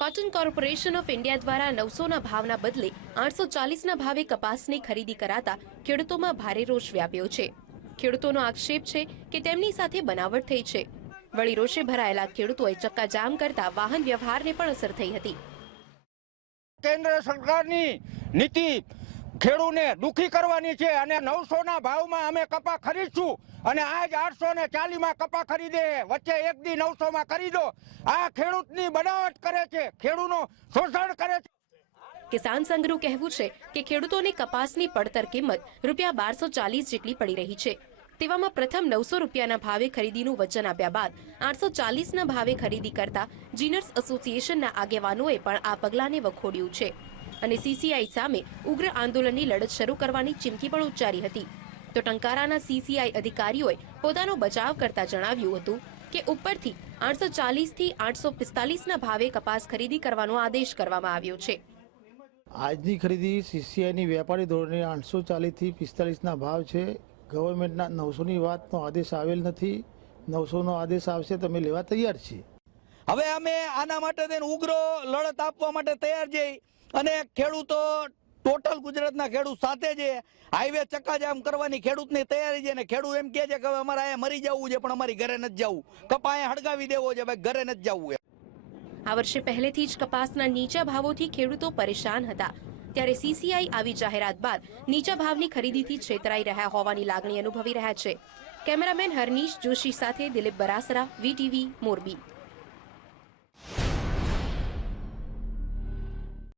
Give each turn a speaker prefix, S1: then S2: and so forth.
S1: Cotton corporation of India દ્વારા નવસોના ભાવના બદલે આઠસો ચાલીસના ભાવે કપાસની ખરીદી કરાતા ખેડૂતોમાં ભારે રોષ વ્યાપ્યો છે. ખેડૂતોનો આક્ષેપ છે કે તેમની સાથે બનાવટ થઈ છે. વળી રોષે ભરાયેલા ખેડૂતોએ ચક્કાજામ કરતા વાહન વ્યવહારને પણ અસર થઈ હતી.
S2: કેન્દ્ર સરકારની નીતિ ખેડૂને દુખી કરવાની છે અને નવસો ના ભાવમાં અમે કપા ખરીદશું અને આજ આઠસો ને ચાલીમાં કપા ખરીદે. વચ્ચે એક દી નવસો માં ખરીદો આ ખેડૂતની બનાવટ કરે છે. ખેડૂતનું શોષણ કરે છે.
S1: કિસાન સંઘનું કહેવું છે કે ખેડૂતોને કપાસની પડતર કિંમત રૂપિયા બારસો ચાલીસ જેટલી પડી રહી છે. તેવામાં પ્રથમ નવસો રૂપિયાના ભાવે ખરીદીનું વચન આપ્યા બાદ આઠસો ચાલીસના ભાવે ખરીદી કરતા જીનર્સ એસોસિએશનના આગેવાનોએ પણ આ પગલાંને વખોડ્યું છે. અને સીસીઆઈ સામે ઉગ્ર આંદોલનની લડત શરૂ કરવાની ચીમકી પણ ઉચ્ચારી હતી. તો ટંકારાના સીસીઆઈ અધિકારીઓએ પોતાનો બચાવ કરતા જણાવ્યું હતું કે ઉપરથી આઠસો ચાલીસથી આઠસો પિસ્તાલીસના ભાવે કપાસ ખરીદી કરવાનો આદેશ કરવામાં આવ્યો છે.
S3: આજની ખરીદી સીસીઆઈની વેપારી ધોરણે આઠસો ચાલીસથી પિસ્તાલીસના ભાવ છે. ગવર્મેન્ટના નવસોની વાતનો આદેશ આવેલ નથી. નવસોનો આદેશ આવશે તમે લેવા તૈયાર છીએ.
S4: હવે અમે આના માટે ઉગ્ર લડત આપવા માટે તૈયાર છીએ. અને ખેડૂતો ટોટલ ગુજરાતના ખેડૂત સાથે જે હાઈવે ચક્કાજામ કરવાની ખેડૂતની તૈયારી છે અને ખેડૂત એમ કહે છે કે અમારે અહીંયા મરી જવું છે, પણ અમારી ઘરે નથી જવું. કપા અહીંયા હળગાવી દેવો છે, ભાઈ, ઘરે નથી જવું
S1: આ વર્ષે પહેલેથી જ કપાસના નીચા ભાવોથી ખેડૂતો પરેશાન હતા. ત્યારે સીસીઆઈ આવી જાહેરાત બાદ નીચા ભાવની ખરીદીથી છેતરાઈ રહ્યા હોવાની લાગણી અનુભવી રહ્યા છે. કેમેરામેન હરનીશ જોશી સાથે દિલીપ બરાસરા, વીટીવી, મોરબી.